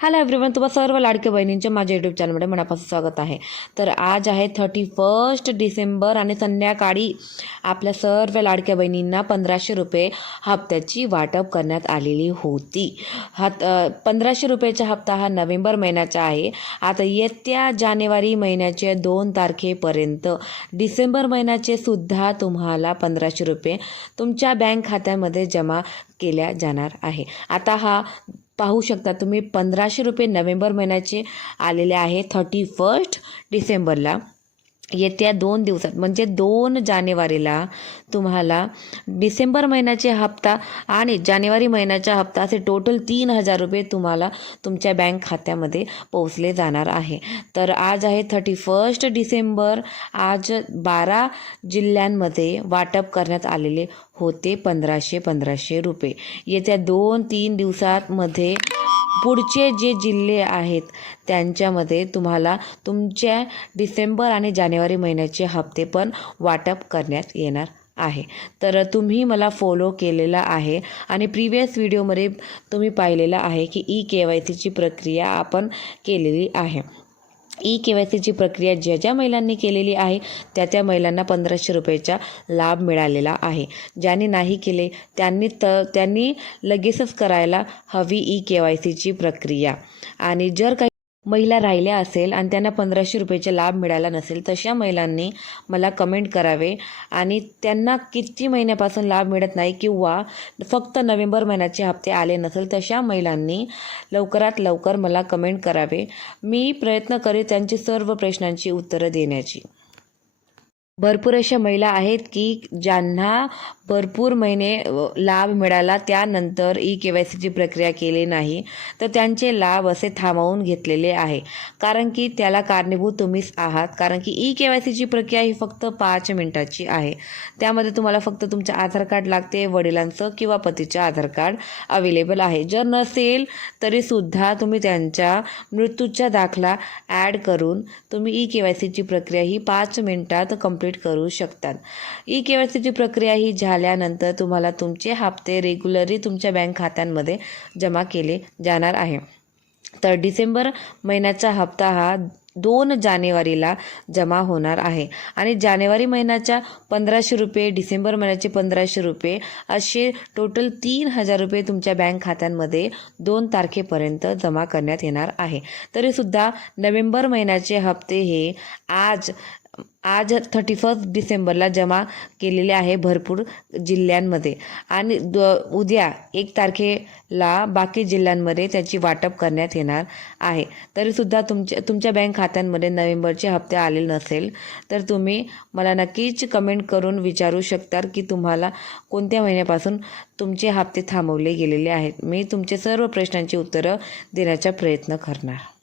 Hello everyone, तुम्हा सर्व लाडक्या बहिणींच्या माझ्या यूट्यूब चॅनलमध्ये मनापासून स्वागत आहे. तर आज आहे 31 डिसेंबर आणि संध्याकाळी आपल्या सर्व लाडक्या बहिणींना 1500 रुपये हप्त्याची वाटप करण्यात आलेली होती. 1500 रुपयाचा हप्ता हा नोव्हेंबर महिन्याचा आहे. आता येत्या जानेवारी महिन्याच्या 2 तारखेपर्यंत डिसेंबर महिन्याचे सुद्धा तुम्हाला 1500 रुपये तुमच्या बँक खात्यामध्ये जमा केल्या जाणार आहे. आता हा पाहू शकता तुम्ही 1500 रुपये नोव्हेंबर महिन्याचे आलेले आहे 31 डिसेंबरला. येत्या 2 दिवसात म्हणजे 2 जानेवारीला तुम्हाला डिसेंबर महिन्याचे हप्ता आणि जानेवारी महिन्याचा हप्ता असे टोटल 3000 रुपये तुम्हाला तुमच्या बँक खात्यामध्ये पोहोचले जाणार आहे. तर आज आहे 31 डिसेंबर. आज 12 जिल्ह्यांमध्ये वाटप करण्यात आलेले होते 1500 रुपये. येत्या 2-3 दिवसांमध्ये पुढचे जे जिल्हे आहेत त्यांच्यामध्ये तुम्हाला तुमच्या डिसेंबर आणि जानेवारी महिन्याचे हप्ते पण वाटप करण्यात येणार आहे. तर तुम्ही मला फॉलो केलेला आहे आणि प्रिव्हियस व्हिडिओमध्ये तुम्ही पाहिलेलं आहे की ई-KYCची प्रक्रिया आपण केलेली आहे. ई-KYCची प्रक्रिया ज्या महिलांनी केलेली आहे त्या महिलांना 1500 रुपयाचा लाभ मिळालेला आहे. ज्यांनी नाही केले त्यांनी लगेचच करायला हवी ई-KYCची प्रक्रिया. आणि जर काही महिला राहिल्या असेल आणि त्यांना 1500 रुपयाचा लाभ मिळाला नसेल तशा महिलांनी मला कमेंट करावे आणि त्यांना किती महिन्यापासून लाभ मिळत नाही किंवा फक्त नोव्हेंबर महिन्याचे हप्ते आले नसेल तशा महिलांनी लवकरात लवकर मला कमेंट करावे. मी प्रयत्न करेन त्यांची सर्व प्रश्नांची उत्तरं देण्याची. भरपूर अशा महिला आहेत की ज्यांना भरपूर महिने लाभ मिळाला त्यानंतर ई-KYCची प्रक्रिया केली नाही तर त्यांचे लाभ असे थांबवून घेतलेले आहे. कारण की त्याला कारणीभूत तुम्हीच आहात. कारण की ई-KYCची प्रक्रिया ही फक्त 5 मिनिटाची आहे. त्यामध्ये तुम्हाला फक्त तुमचं आधार कार्ड लागते, वडिलांचं किंवा पतीचं आधार कार्ड अवेलेबल आहे. जर नसेल तरीसुद्धा तुम्ही त्यांच्या मृत्यूचा दाखला ॲड करून तुम्ही ई-KYCची प्रक्रिया ही 5 मिनिटात कंप्लीट करू शकतात. ई-KYCची प्रक्रिया ही झाल्यानंतर तुम्हाला तुमचे हप्ते रेग्युलरली तुमच्या बँक खात्यांमध्ये जमा केले जाणार आहे. तर डिसेंबर महिन्याचा हप्ता हा 2 जानेवारीला जमा होणार आहे आणि जानेवारी महिन्याच्या 1500 रुपये, डिसेंबर महिन्याचे 1500 रुपये असे टोटल 3000 रुपये तुमच्या बँक खात्यांमध्ये 2 तारखेपर्यंत जमा करण्यात येणार आहे. तरीसुद्धा नोव्हेंबर महिन्याचे हप्ते हे आज 31 डिसेंबरला जमा केलेले आहे भरपूर जिल्ह्यांमध्ये आणि उद्या 1 तारखेला बाकी जिल्ह्यांमध्ये त्याची वाटप करण्यात येणार आहे. तरीसुद्धा तुमच्या बँक खात्यांमध्ये नोव्हेंबरचे हप्ते आलेले नसेल तर तुम्ही मला नक्कीच कमेंट करून विचारू शकता की तुम्हाला कोणत्या महिन्यापासून तुमचे हप्ते थांबवले गेलेले आहेत. मी तुमचे सर्व प्रश्नांची उत्तरं देण्याचा प्रयत्न करणार.